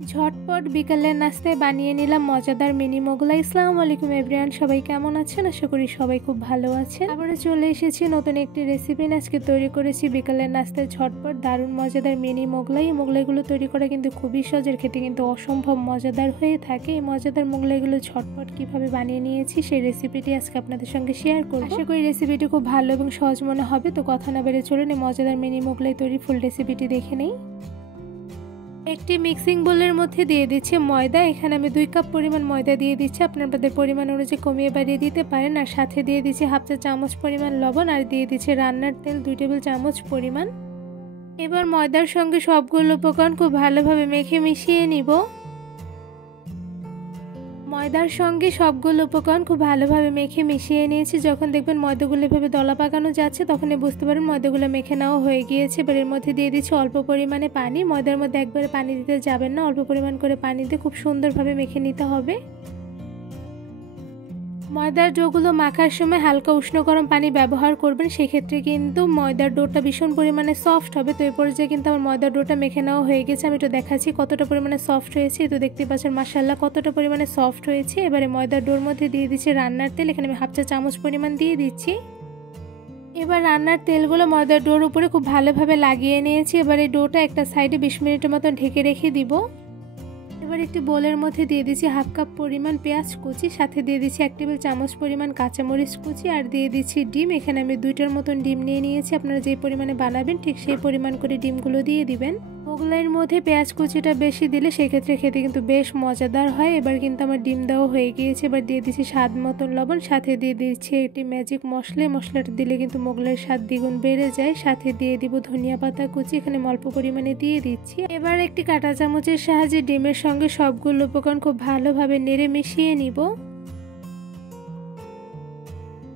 ঝটপট বিকালের নাস্তায় বানিয়ে নিলাম মজাদার মিনি মোগলাই। আসসালামু আলাইকুম এভরিওয়ান, সবাই কেমন আছেন? আশা করি সবাই খুব ভালো আছেন। আবারও চলে এসেছি নতুন একটি রেসিপি নিয়ে। আজকে তৈরি করেছি বিকালের নাস্তায় ঝটপট দারুণ মজাদার মিনি মোগলাই। এই মোগলাইগুলো তৈরি করা কিন্তু খুবই সহজ, এর খেতে কিন্তু অসম্ভব মজাদার হয়ে থাকে। এই মজাদার মোগলাইগুলো ঝটপট কিভাবে বানিয়ে নিয়েছি সেই রেসিপিটি আজকে আপনাদের সঙ্গে শেয়ার করব। আশা করি রেসিপিটি খুব ভালো এবং সহজ মনে হবে। তো কথা না বেড়ে চলুন এই মজাদার মিনি মোগলাই তৈরি ফুল রেসিপিটি দেখে নেই। একটি মিক্সিং বোলের মধ্যে দিয়ে দিচ্ছি ময়দা। এখানে আমি 2 কাপ পরিমাণ ময়দা দিয়ে দিচ্ছি, আপনাদের পরিমাণ অনুযায়ী কমিয়ে বাড়িয়ে দিতে পারেন। আর সাথে দিয়ে দিচ্ছি 1/2 চা চামচ পরিমাণ লবণ, আর দিয়ে দিচ্ছি রান্নার তেল 2 টেবিল চামচ পরিমাণ। এবার ময়দার সঙ্গে সবগুলো উপকরণ খুব ভালোভাবে মেখে মিশিয়ে নিব। ময়দার সঙ্গে সবগুলো উপকরণ খুব ভালোভাবে মেখে মিশিয়ে নিয়েছি। যখন দেখবেন ময়দাগুলো এভাবে দলা পাকানো যাচ্ছে তখনই বুঝতে পারেন ময়দাগুলো মেখে নেওয়া হয়ে গিয়েছে। এবার এর মধ্যে দিয়ে দিচ্ছি অল্প পরিমাণে পানি। ময়দার মধ্যে একবারে পানি দিতে যাবেন না, অল্প পরিমাণ করে পানি দিয়ে খুব সুন্দরভাবে মেখে নিতে হবে। ময়দার ডোগুলো মাখার সময় হালকা উষ্ণ গরম পানি ব্যবহার করবেন, সেক্ষেত্রে কিন্তু ময়দার ডোটা ভীষণ পরিমাণে সফট হবে। তো এই পর্যায়ে কিন্তু আমার ময়দার ডোটা মেখে নেওয়া হয়ে গেছে। আমি একটু দেখাচ্ছি কতটা পরিমাণে সফট হয়েছে। তো দেখতে পাচ্ছেন মাশাআল্লাহ কতটা পরিমাণে সফট হয়েছে। এবারে ময়দার ডোর মধ্যে দিয়ে দিচ্ছি রান্নার তেল। এখানে আমি 1/2 চা চামচ পরিমাণ দিয়ে দিচ্ছি। এবার রান্নার তেলগুলো ময়দার ডোর উপরে খুব ভালোভাবে লাগিয়ে নিয়েছি। এবার এই ডোটা একটা সাইডে 20 মিনিটের মতন ঢেকে রেখে দিব। এবার একটি বোলের মধ্যে দিয়ে দিচ্ছি 1/2 কাপ পরিমাণ পেঁয়াজ কুচি, সাথে দিয়ে দিচ্ছি 1 টেবিল চামচ পরিমাণ কাঁচামরিচ কুচি, আর দিয়ে দিচ্ছি ডিম। এখানে আমি 2টার মতন ডিম নিয়ে নিয়েছি। আপনারা যে পরিমাণে বানাবেন ঠিক সেই পরিমাণ করে ডিমগুলো দিয়ে দিবেন। মোগলাইয়ের মধ্যে পেঁয়াজ কুচিটা বেশি দিলে সেক্ষেত্রে খেতে কিন্তু বেশ মজাদার হয়। এবার কিন্তু আমার ডিম দেওয়া হয়ে গিয়েছে। এবার দিয়ে দিচ্ছি স্বাদ মতন লবণ, সাথে দিয়ে দিচ্ছি একটি ম্যাজিক মশলা। মশলাটা দিলে কিন্তু মোগলাইয়ের স্বাদ দ্বিগুণ বেড়ে যায়। সাথে দিয়ে দিব ধনিয়া পাতা কুচি, এখানে অল্প পরিমাণে দিয়ে দিচ্ছি। এবার একটি কাঁটা চামচের সাহায্যে ডিমের সঙ্গে সবগুলো উপকরণ খুব ভালোভাবে নেড়ে মিশিয়ে নিব।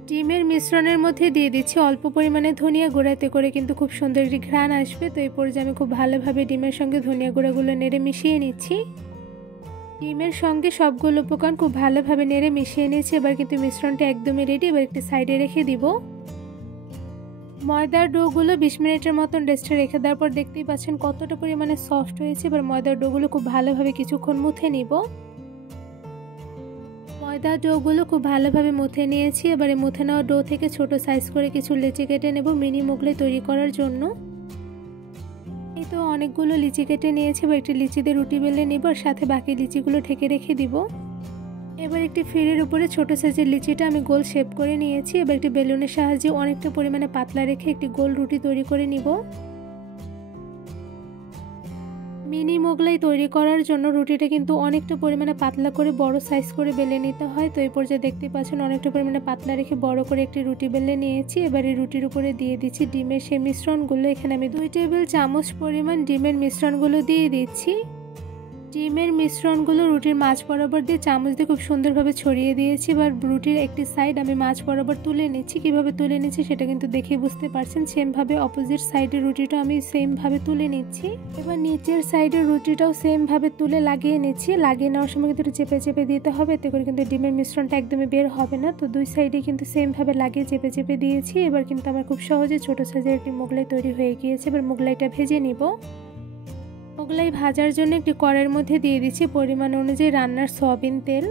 ডিমের মিশ্রণের মধ্যে দিয়ে দিচ্ছি অল্প পরিমাণে ধনিয়া গুঁড়া, এতে করে কিন্তু খুব সুন্দর একটি ঘ্রাণ আসবে। তো এই পর্যায়ে আমি খুব ভালোভাবে ডিমের সঙ্গে ধনিয়া গুঁড়াগুলো নেড়ে মিশিয়ে নিচ্ছি। ডিমের সঙ্গে সবগুলো উপকরণ খুব ভালোভাবে নেড়ে মিশিয়ে নিয়েছি। এবার কিন্তু মিশ্রণটা একদমই রেডি। এবার একটি সাইডে রেখে দিব। ময়দার ডোগুলো 20 মিনিটের মতন রেস্টে রেখে দেওয়ার পর দেখতেই পাচ্ছেন কতটা পরিমাণে সফট হয়েছে। এবার ময়দার ডোগুলো খুব ভালোভাবে কিছুক্ষণ মুথে নিব। ময়দার ডোগুলো খুব ভালোভাবে মুথে নিয়েছি। এবারে মুথে নেওয়া ডো থেকে ছোট সাইজ করে কিছু লিচি কেটে নেব মিনি মোগলাই তৈরি করার জন্য। এই তো অনেকগুলো লিচি কেটে নিয়েছি। এবার একটি লিচিতে রুটি বেলে নিব, আর সাথে বাকি লিচিগুলো ঢেকে রেখে দিব। এবার একটি ফিরের উপরে ছোট সাইজের লিচিটা আমি গোল শেপ করে নিয়েছি। এবার একটি বেলুনের সাহায্যে অনেকটা পরিমাণে পাতলা রেখে একটি গোল রুটি তৈরি করে নিব। মিনি মোগলাই তৈরি করার জন্য রুটিটা কিন্তু অনেকটা পরিমাণে পাতলা করে বড় সাইজ করে বেলে নিতে হয়। তো এই পর্যায়ে দেখতে পাচ্ছেন অনেকটা পরিমাণে পাতলা রেখে বড় করে একটি রুটি বেলে নিয়েছি। এবার এই রুটির উপরে দিয়ে দিচ্ছি ডিমের সেই মিশ্রণগুলো। এখানে আমি 2 টেবিল চামচ পরিমাণ ডিমের মিশ্রণগুলো দিয়ে দিচ্ছি। ডিমের মিশ্রণগুলো রুটির মাঝ বরাবর দিয়ে চামচ দিয়ে খুব সুন্দরভাবে ছড়িয়ে দিয়েছি। এবার রুটির একটি সাইড আমি মাঝ বরাবর তুলে নিচ্ছি। কিভাবে তুলে নিচ্ছি সেটা কিন্তু দেখে বুঝতে পারছেন। সেমভাবে অপোজিট সাইডের রুটিটা আমি সেমভাবে তুলে নিচ্ছি। এবার নিচের সাইডের রুটিটাও সেমভাবে তুলে লাগিয়ে নিচ্ছি। লাগিয়ে নেওয়ার সময় কিন্তু একটু চেপে চেপে দিতে হবে, এতে করে কিন্তু ডিমের মিশ্রণটা একদমই বের হবে না। তো 2 সাইডে কিন্তু সেমভাবে লাগিয়ে চেপে চেপে দিয়েছি। এবার কিন্তু আমার খুব সহজে ছোট সাইজের একটি মোগলাই তৈরি হয়ে গিয়েছে। এবার মোগলাইটা ভেজে নিব। মোগলাই ভাজার জন্য একটি কড়াইয়ের মধ্যে দিয়ে দিচ্ছি পরিমাণ অনুযায়ী রান্নার সয়াবিন তেল।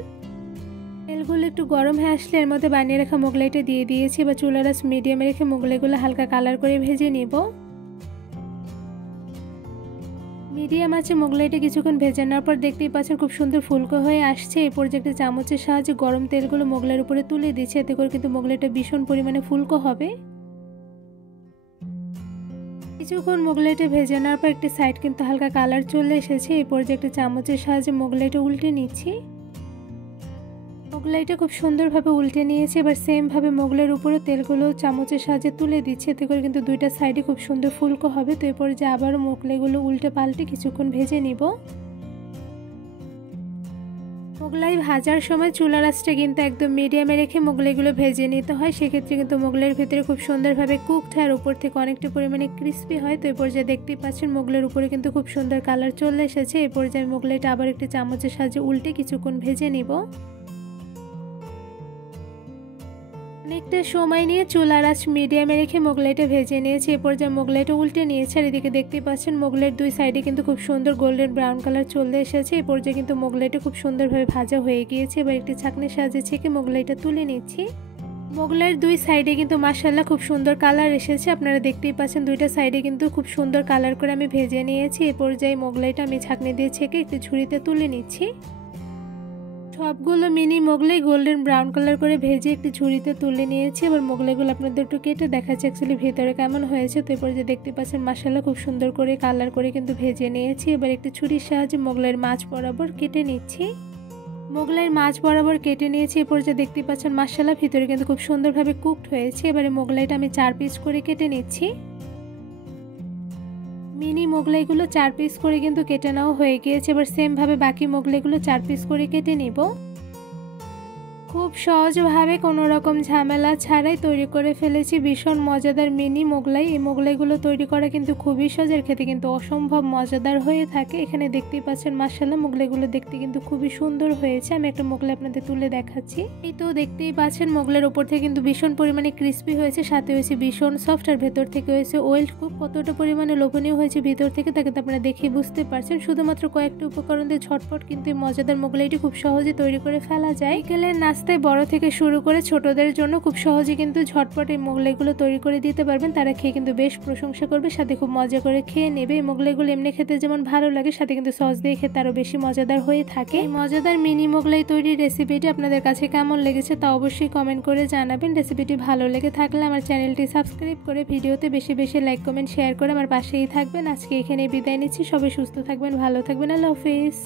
তেলগুলো একটু গরম হয়ে আসলে এর মধ্যে বানিয়ে রাখা মোগলাইটা দিয়ে দিয়েছি। বা চুলার আঁচ মিডিয়ামে রেখে মোগলাইগুলো হালকা কালার করে ভেজে নিব। মিডিয়াম আছে মোগলাইটা কিছুক্ষণ ভেজে নেওয়ার পর দেখতেই পাচ্ছেন খুব সুন্দর ফুলকো হয়ে আসছে। এই পর্যায়ে একটা চামচের সাহায্যে গরম তেলগুলো মোগলাইয়ের উপরে তুলে দিচ্ছি, এতে করে কিন্তু মোগলাইটা ভীষণ পরিমাণে ফুলকো হবে। কিছুক্ষণ মোগলাইটা ভেজে নেওয়ার পর একটি সাইড কিন্তু হালকা কালার চলে এসেছে। এই পর্যায়ে একটা চামচের সাহায্যে মোগলাইটা উল্টে নিচ্ছি। মোগলাইটা খুব সুন্দরভাবে উল্টে নিয়েছি। এবার সেমভাবে মোগলাইয়ের উপরে তেলগুলো চামচের সাহায্যে তুলে দিচ্ছি, এতে করে কিন্তু 2টা সাইডে খুব সুন্দর ফুলকো হবে। তো এই পর্যায়ে আবারও মোগলাইগুলো উল্টে পাল্টে কিছুক্ষণ ভেজে নিব। মোগলাই ভাজার সময় চুলার আঁচটা কিন্তু একদম মিডিয়ামে রেখে মোগলাইগুলো ভেজে নিতে হয়। সেক্ষেত্রে কিন্তু মোগলাইয়ের ভিতরে খুব সুন্দরভাবে কুকড হয় আর উপর থেকে অনেকটা পরিমাণে ক্রিস্পি হয়। তো এই পর্যায়ে দেখতেই পাচ্ছেন মোগলাইয়ের উপরে কিন্তু খুব সুন্দর কালার চলে এসেছে। এই পর্যায়ে মোগলাইটা আবার একটি চামচের সাহায্যে উল্টে কিছুক্ষণ ভেজে নিব। অনেকটা সময় নিয়ে চুলার আঁচ মিডিয়ামে রেখে মোগলাইটা ভেজে নিয়েছি। এরপর যে মোগলাইটা উল্টে নিয়েছে আর এদিকে দেখতেই পাচ্ছেন মোগলাইয়ের দুই সাইডে কিন্তু খুব সুন্দর গোল্ডেন ব্রাউন কালার চলে এসেছে। এরপর যে কিন্তু মোগলাইটা খুব সুন্দরভাবে ভাজা হয়ে গিয়েছে। এবার একটি ছাঁকনির সাহায্যে ছেঁকে মোগলাইটা তুলে নিচ্ছি। মোগলাইয়ের দুই সাইডে কিন্তু মাশাআল্লাহ খুব সুন্দর কালার এসেছে। আপনারা দেখতেই পাচ্ছেন দুইটা সাইডে কিন্তু খুব সুন্দর কালার করে আমি ভেজে নিয়েছি। এরপর যে মোগলাইটা আমি ছাঁকনি দিয়ে ছেঁকে একটু ঝুড়িতে তুলে নিচ্ছি। সবগুলো mini Mughlai golden brown colour করে ভেজে একটি ঝুড়িতে তুলে নিয়েছি। এবার মোগলাইগুলো আপনাদের একটু কেটে দেখাচ্ছি অ্যাকচুয়ালি ভেতরে কেমন হয়েছে। তো এরপর যে দেখতে পাচ্ছেন মাশাআল্লাহ খুব সুন্দর করে কালার করে কিন্তু ভেজে নিয়েছি। এবার একটি ছুরির সাহায্যে মোগলাইয়ের মাছ বরাবর কেটে নিচ্ছি। মোগলাইয়ের মাছ বরাবর কেটে নিয়েছি। এরপর যে দেখতে পাচ্ছেন মাশাআল্লাহ ভিতরে কিন্তু খুব সুন্দরভাবে কুকড হয়েছে। এবারে মোগলাইটা আমি 4 পিস করে কেটে নিচ্ছি। মিনি মোগলাইগুলো 4 পিস করে কিন্তু কেটে নেওয়া হয়ে গিয়েছে। এবার সেম ভাবে বাকি মোগলাইগুলো 4 পিস করে কেটে নিব। খুব সহজভাবে কোনো রকম ঝামেলা ছাড়াই তৈরি করে ফেলেছি ভীষণ মজাদার মিনি মোগলাই। এই মোগলাইগুলো তৈরি করা কিন্তু খুবই সহজের, খেতে কিন্তু অসম্ভব মজাদার হয়ে থাকে। এখানে দেখতেই পাচ্ছেন মাশাআল্লাহ মোগলাইগুলো দেখতে কিন্তু খুবই সুন্দর হয়েছে। আমি একটা মোগলাই আপনাদের তুলে দেখাচ্ছি। এই তো দেখতেই পাচ্ছেন মোগলাইয়ের উপর থেকে কিন্তু ভীষণ পরিমাণে ক্রিস্পি হয়েছে, সাথে হয়েছে ভীষণ সফট আর ভেতর থেকে হয়েছে ওয়েল কুক। কতটা পরিমাণে লোভনীয় হয়েছে ভিতর থেকে তাকে তো আপনারা দেখে বুঝতে পারছেন। শুধুমাত্র কয়েকটি উপকরণ দিয়ে ঝটপট কিন্তু এই মজাদার মোগলাইটি খুব সহজে তৈরি করে ফেলা যায়। বিকেলের নাস্তায় বড় থেকে শুরু করে ছোটদের জন্য খুব সহজে কিন্তু ঝটপট এই মোগলাইগুলো তৈরি করে দিতে পারবেন। তারা খেয়ে কিন্তু বেশ প্রশংসা করবে, সাথে খুব মজা করে খেয়ে নেবে। এই মোগলাইগুলো এমনি খেতে যেমন ভালো লাগে, সাথে কিন্তু সস দিয়ে খেতে আরো বেশি মজাদার হয়ে থাকে। এই মজাদার মিনি মোগলাই তৈরির রেসিপিটি আপনাদের কাছে কেমন লেগেছে তা অবশ্যই কমেন্ট করে জানাবেন। রেসিপিটি ভালো লেগে থাকলে আমার চ্যানেলটি সাবস্ক্রাইব করে ভিডিওতে বেশি বেশি লাইক কমেন্ট শেয়ার করে আমার পাশেই থাকবেন। আজকে এখানেই বিদায় নিচ্ছি। সবাই সুস্থ থাকবেন, ভালো থাকবেন। আল্লাহ হাফেজ।